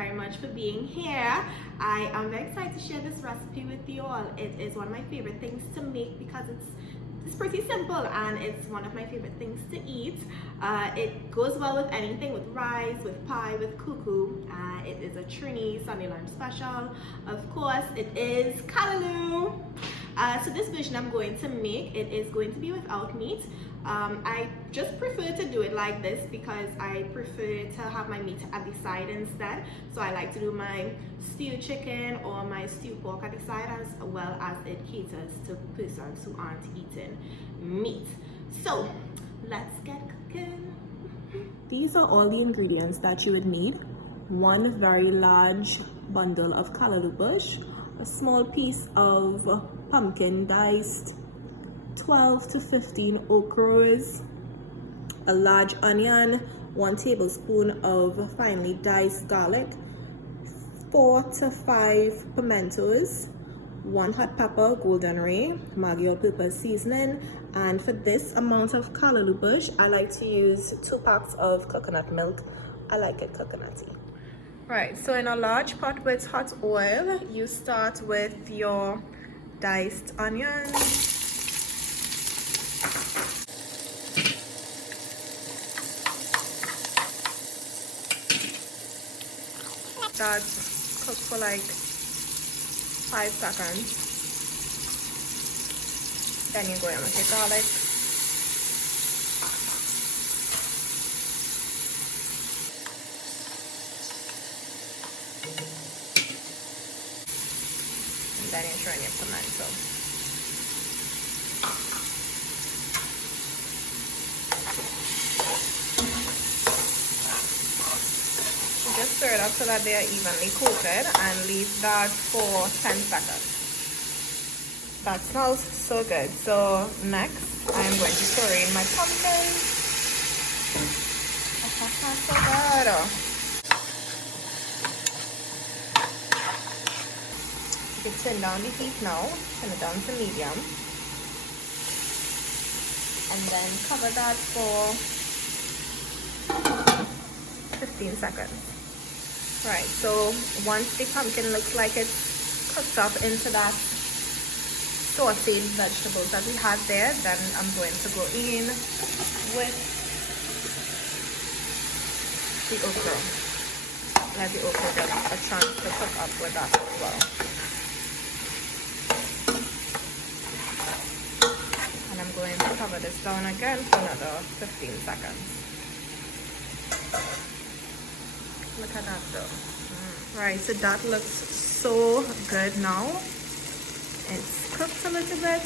very much for being here. I am very excited to share this recipe with you all. It is one of my favorite things to make because it's pretty simple and it's one of my favorite things to eat. It goes well with anything, with rice, with pie, with cuckoo. It is a Trini Sunday lunch special. Of course, it is Callaloo. So this version I'm going to make, it is going to be without meat. I just prefer to do it like this because I prefer to have my meat at the side instead. So I like to do my stewed chicken or my stewed pork at the side, as well as it caters to persons who aren't eating meat. So let's get cooking. These are all the ingredients that you would need. One very large bundle of callaloo bush, a small piece of pumpkin diced, 12 to 15 ochroes, a large onion, 1 tablespoon of finely diced garlic, 4 to 5 pimentos, 1 hot pepper, golden ray, Maggie All Purpose Seasoning, and for this amount of callaloo bush, I like to use 2 packs of coconut milk. I like it coconutty. Right, so in a large pot with hot oil, you start with your diced onions. That cook for like 5 seconds. Then you go in with your garlic. And then you throw in your pimento. Just stir it up so that they are evenly coated and leave that for 10 seconds. That smells so good. So next, I'm going to stir in my pumpkin. Oh, that smells so good. You can turn down the heat now, turn it down to medium. And then cover that for 15 seconds. Right, so once the pumpkin looks like it's cooked up into that sauteed vegetables that we had there, then I'm going to go in with the okra. Let the okra get a chance to cook up with that as well. And I'm going to cover this down again for another 15 seconds. Look at that though. Right, so that looks so good now. It's cooked a little bit.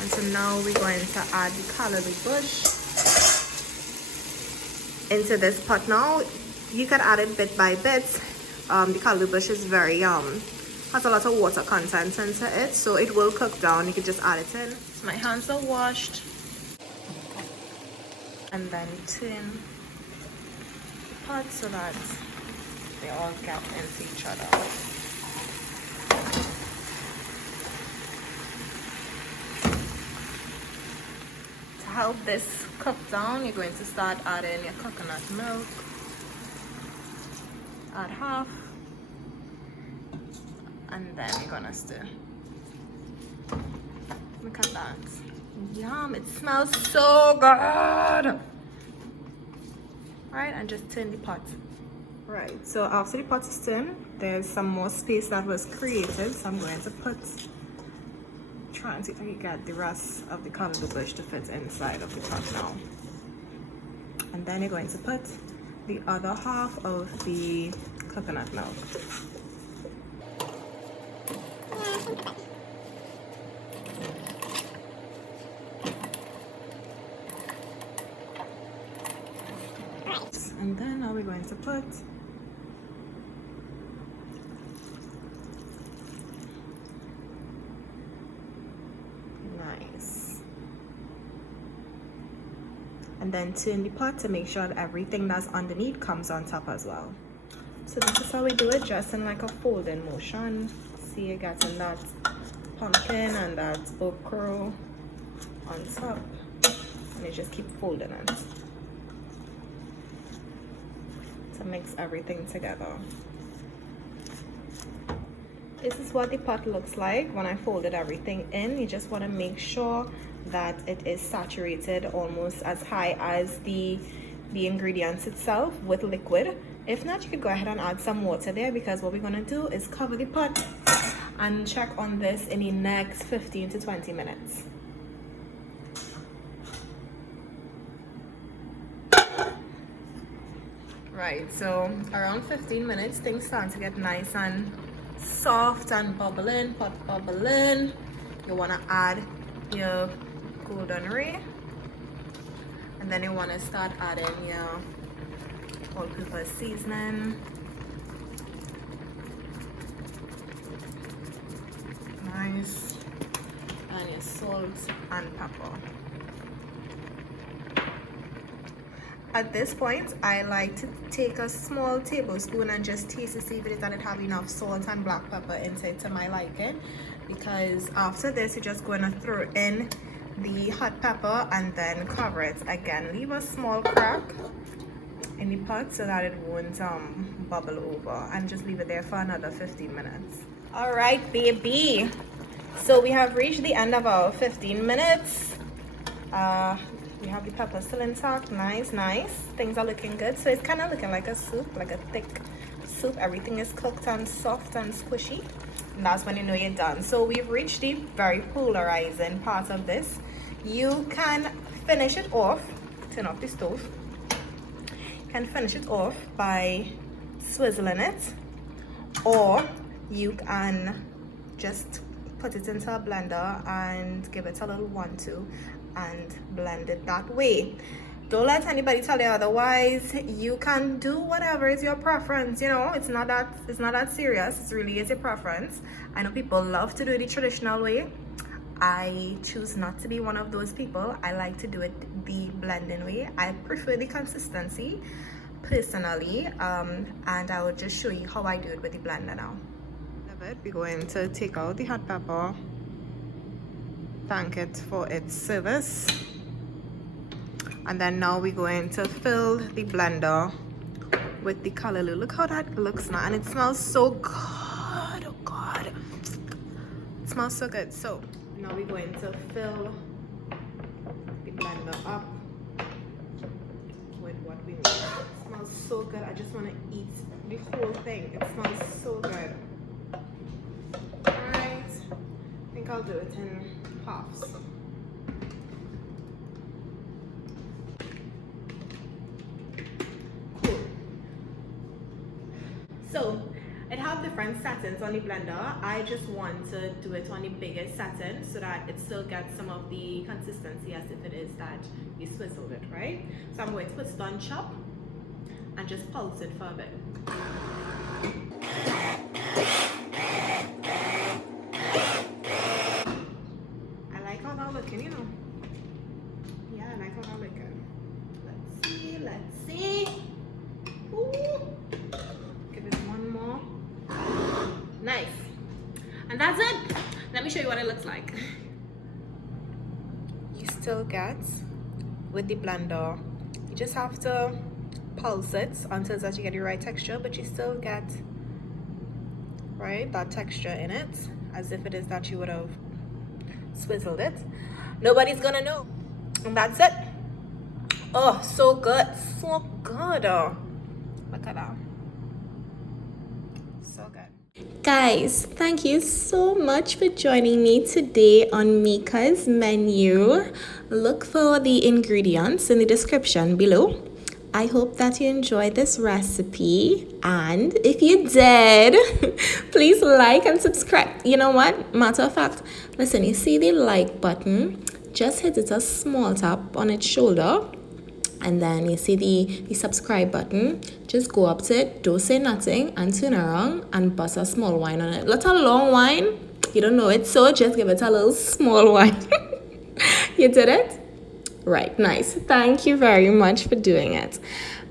And so now we're going to add the callaloo bush into this pot now. You can add it bit by bit. The callaloo bush is very, has a lot of water content into it. So it will cook down. You can just add it in. So my hands are washed. And then turn pot so that they all get into each other. To help this cook down, you're going to start adding your coconut milk. Add half. And then you're gonna stir. Look at that. Yum, it smells so good. Right, and just turn the pot. Right, so after the pot is turned, there's some more space that was created, so I'm going to try and see if I can get the rest of the callaloo bush to fit inside of the pot now. And then you're going to put the other half of the coconut milk. And then now we're going to put nice. And then turn the pot to make sure that everything that's underneath comes on top as well. So this is how we do it, just in like a folding motion. See, you're getting that pumpkin and that okra on top, and you just keep folding it to mix everything together. This is what the pot looks like when I folded everything in. You just want to make sure that it is saturated almost as high as the ingredients itself with liquid. If not, you could go ahead and add some water there, because what we're going to do is cover the pot and check on this in the next 15 to 20 minutes. Right, so around 15 minutes, things start to get nice and soft and bubbling, pot bubbling. You want to add your golden ray, and then you want to start adding your all-purpose seasoning. Nice. And your salt and pepper. At this point, I like to take a small tablespoon and just taste to see if it doesn't have enough salt and black pepper inside to my liking, because after this you're just going to throw in the hot pepper and then cover it again. Leave a small crack in the pot so that it won't bubble over, and just leave it there for another 15 minutes. All right, baby, so we have reached the end of our 15 minutes. We have the pepper still intact. Nice. Things are looking good. So it's kind of looking like a soup, like a thick soup. Everything is cooked and soft and squishy, and that's when you know you're done. So we've reached the very polarizing part of this. You can finish it off. Turn off the stove. You can finish it off by swizzling it, or you can just put it into a blender and give it a little 1-2 and blend it that way. Don't let anybody tell you otherwise. You can do whatever is your preference. You know, it's not that serious. It really is your preference. I know people love to do it the traditional way. I choose not to be one of those people. I like to do it the blending way. I prefer the consistency personally, and I will just show you how I do it with the blender now. We're going to take out the hot pepper, thank it for its service, and then now we're going to fill the blender with the callaloo. Look how that looks now, and it smells so good. Oh god, it smells so good. So now we're going to fill the blender up with what we need. It smells so good. I just want to eat the whole thing. It smells so good. Alright, I think I'll do it in halves. Cool. So it have different settings on the blender. I just want to do it on the biggest setting so that it still gets some of the consistency as if it is that you swizzled it, right? So I'm going to put it on chop and just pulse it for a bit. You know, yeah, I like how that looking. Let's see. Ooh. Give it one more. Nice. And that's it. Let me show you what it looks like. You still get, with the blender, you just have to pulse it until that you get the right texture, but you still get, right, that texture in it, as if it is that you would have swizzled it. Nobody's gonna know. And that's it. Oh, so good. So good. Oh, look at that. So good. Guys, thank you so much for joining me today on Mika's menu. Look for the ingredients in the description below. I hope that you enjoyed this recipe, and if you did, please like and subscribe. You know what? Matter of fact, listen, you see the like button, just hit it a small tap on its shoulder, and then you see the subscribe button, just go up to it, don't say nothing, and turn around and bust a small wine on it. Not a long wine, you don't know it, so just give it a little small wine. You did it? Right, nice. Thank you very much for doing it.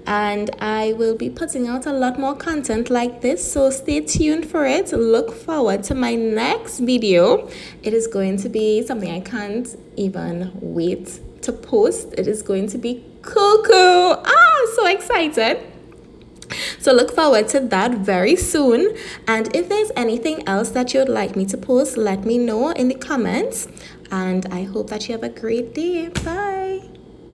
And I will be putting out a lot more content like this, so stay tuned for it. Look forward to my next video. It is going to be something I can't even wait to post. It is going to be cuckoo. So excited. So look forward to that very soon. And if there's anything else that you'd like me to post, let me know in the comments. And I hope that you have a great day. Bye.